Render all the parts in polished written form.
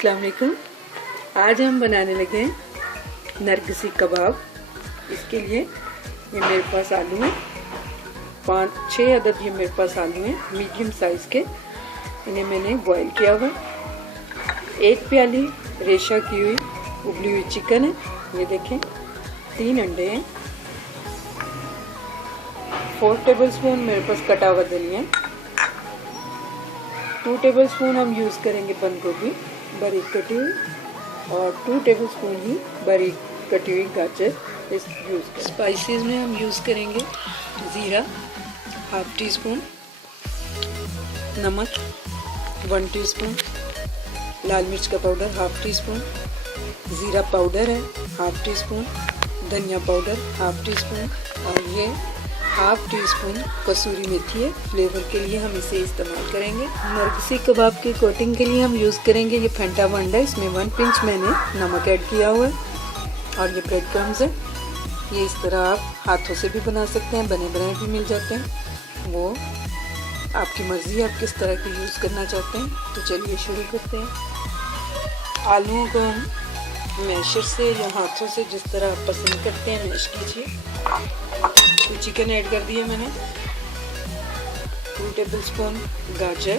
अस्सलाम वालेकुम। आज हम बनाने लगे हैं नरगिसी कबाब। इसके लिए ये मेरे पास आलू हैं, 5-6 अदद ये मेरे पास आलू हैं मीडियम साइज़ के। इन्हें मैंने बॉईल किया हुआ। 1 प्याली रेशा की हुई उबली हुई चिकन है। ये देखें, 3 अंडे हैं। 4 टेबलस्पून मेरे पास कटा हुआ धनिया। 2 टेबलस्पून हम यूज़ करेंगे बंद गोभी बारीक कटी हुई, और 2 टेबलस्पून ही बारीक कटी हुई गाजर इस यूज़ करें। स्पाइसेस में हम यूज़ करेंगे ज़ीरा 1/2 टीस्पून, नमक 1 टीस्पून, लाल मिर्च का पाउडर 1/2 टीस्पून, ज़ीरा पाउडर है 1/2 टीस्पून, धनिया पाउडर 1/2 टीस्पून, और ये 1/2 टीस्पून कसूरी मेथी है। फ्लेवर के लिए हम इसे इस्तेमाल करेंगे। नरगिसी कबाब की कोटिंग के लिए हम यूज़ करेंगे ये फेंटा वंडा। इसमें 1 पिंच मैंने नमक ऐड किया हुआ है, और ये ब्रेड क्रम्स है। ये इस तरह आप हाथों से भी बना सकते हैं, बने बनाए भी मिल जाते हैं, वो आपकी मर्ज़ी, आप किस तरह के यूज़ करना चाहते हैं। तो चलिए शुरू करते हैं। आलूओं को हम मैशर से या हाथों से जिस तरह आप पसंद करते हैं मैश कीजिए। तो चिकन ऐड कर दिए मैंने, 2 टेबलस्पून गाजर,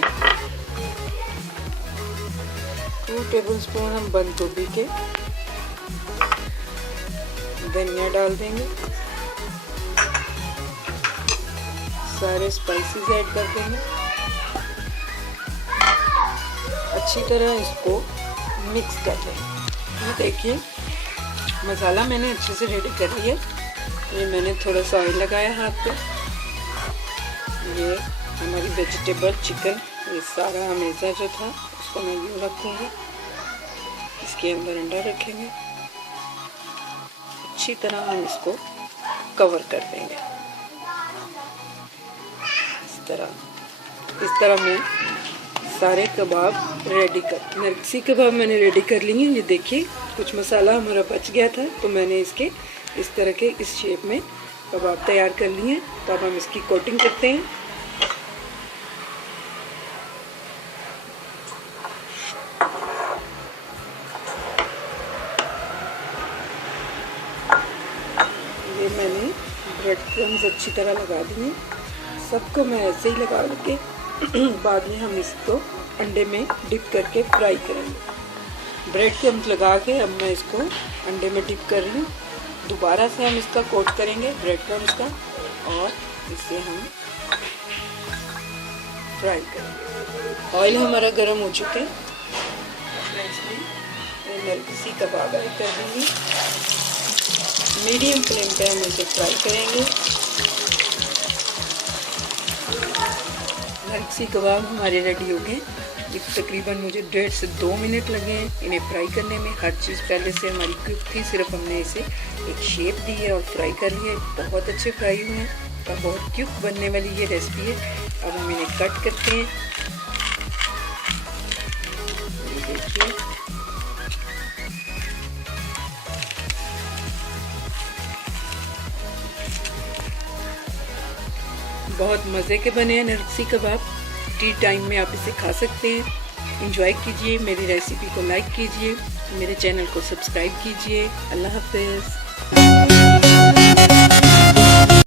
2 टेबलस्पून हम बंद गोभी के, धनिया डाल देंगे, सारे स्पाइसेस ऐड कर देंगे। अच्छी तरह इसको मिक्स कर देंगे। ये देखिए मसाला मैंने अच्छे से रेडी कर लिया। ये मैंने थोड़ा सा ऑयल लगाया हाथ पे। ये हमारी वेजिटेबल चिकन, ये सारा हमेशा जो था उसको मैं यूँ रखूँगी। इसके अंदर अंडा रखेंगे। अच्छी तरह हम इसको कवर कर देंगे। इस तरह मैं सारे कबाब रेडी कर, नरगिसी कबाब मैंने रेडी कर लिए हैं। ये देखिए कुछ मसाला हमारा बच गया था, तो मैंने इसके इस तरह के इस शेप में कबाब तैयार कर लिए हैं। तो अब हम इसकी कोटिंग करते हैं। ये मैंने ब्रेड क्रम्स अच्छी तरह लगा दिए। सबको मैं ऐसे ही लगा के बाद में हम इसको अंडे में डिप करके फ्राई करेंगे। ब्रेड क्रम्स लगा के अब मैं इसको अंडे में डिप कर रही हूँ। दोबारा से हम इसका कोट करेंगे ब्रेड क्रम्स का, और इसे हम फ्राई करेंगे। ऑयल हमारा गर्म हो चुका है। मैं इसमें नरगिसी कबाब ऐड कर दूँगी। मीडियम फ्लेम पे हम इसे फ्राई करेंगे। नरगिसी कबाब हमारे रेडी हो गए। तकरीबन मुझे 1.5 से 2 मिनट लगे हैं इन्हें फ्राई करने में। हर चीज़ पहले से हमारी कुक थी, सिर्फ हमने इसे एक शेप दी है और फ्राई कर लिया है। बहुत अच्छे फ्राई हुए हैं और बहुत क्विक बनने वाली ये रेसिपी है। अब हम इन्हें कट करते हैं। ये देखिए बहुत मज़े के बने हैं नरगिसी कबाब। टी टाइम में आप इसे खा सकते हैं। एंजॉय कीजिए, मेरी रेसिपी को लाइक कीजिए, मेरे चैनल को सब्सक्राइब कीजिए। अल्लाह हाफ़िज़।